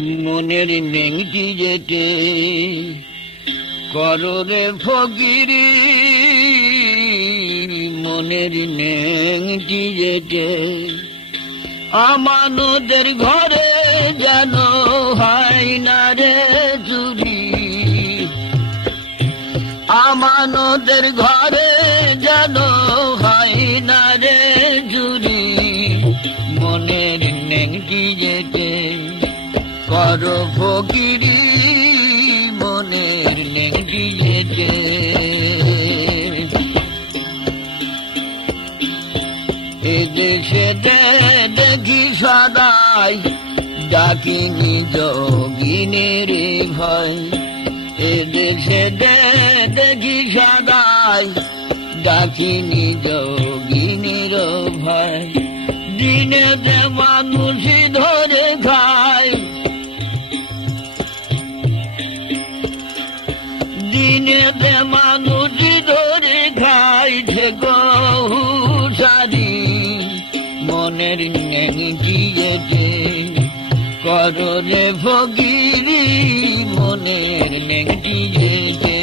মনের নেংটি যেতে কররে ফকিরি মনের নেংটি যেতে আমানতের ঘরে যেন হয় না রে চুরি আমানতের ঘরে যেন হয় না রে চুরি মনের নেংটি যেতে কর ফকিরি মনের নেংটি যেতে এদেশে দেখি সদাই ডাকিনি যোগিনের ভয় এদেশে দেখি সদাই ডাকিনি যোগিনের ভয় দিনেতে মানুষই ধরে খায় দিনেতে মানুষই ধরে খাইছে গহু সারি মনের নেংটি যেতে কররে ফকিরি মনের নেংটি যেতে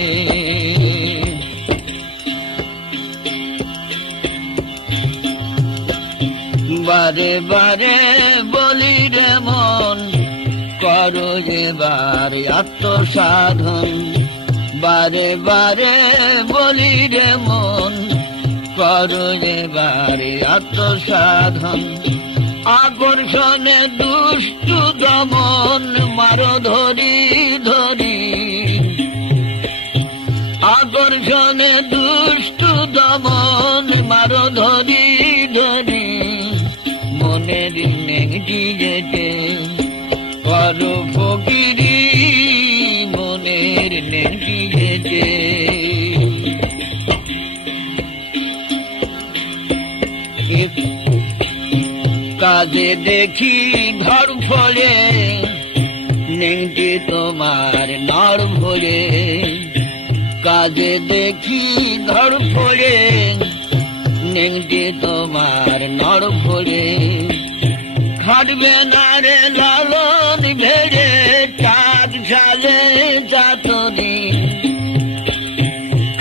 বারে বারে বলি রে মন করো এবার আত্মসাধন বারে বারে বলি রে মন করো এবার আত্মসাধন আকর্ষণে দুষ্টু দমন মারো ধরি ধরি আকর্ষণে দুষ্টু দমন মারো ধরি ধরি মনের নেংটি যেতে করো ফকিরি মনের নেংটি যেতে কাজে দেখি ঘর ফলে নেংটি তোমার নর ভরে কাজে দেখি ঘর ফলে নেংটি তোমার নর ভরে খাটবে না রে লালন ভেড়ে চাঁদ সালে চাতরি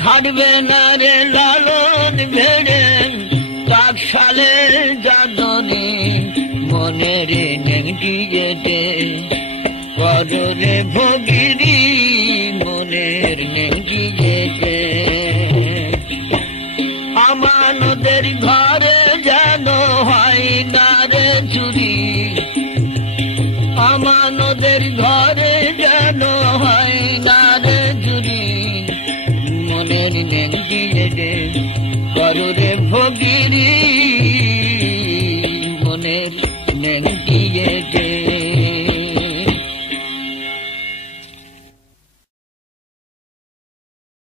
খাটবে না রে লালন ভেড়ে চাঁদ সালে চাতরি মনের নেংটি যেতে কররে ফকিরি মনের নেংটি যেতে আমানতের ঘরে যেন হয় না রে চুরি আমানতের ঘরে যেন হয় না রে চুরি মনের নেংটি যেতে কররে ফকিরি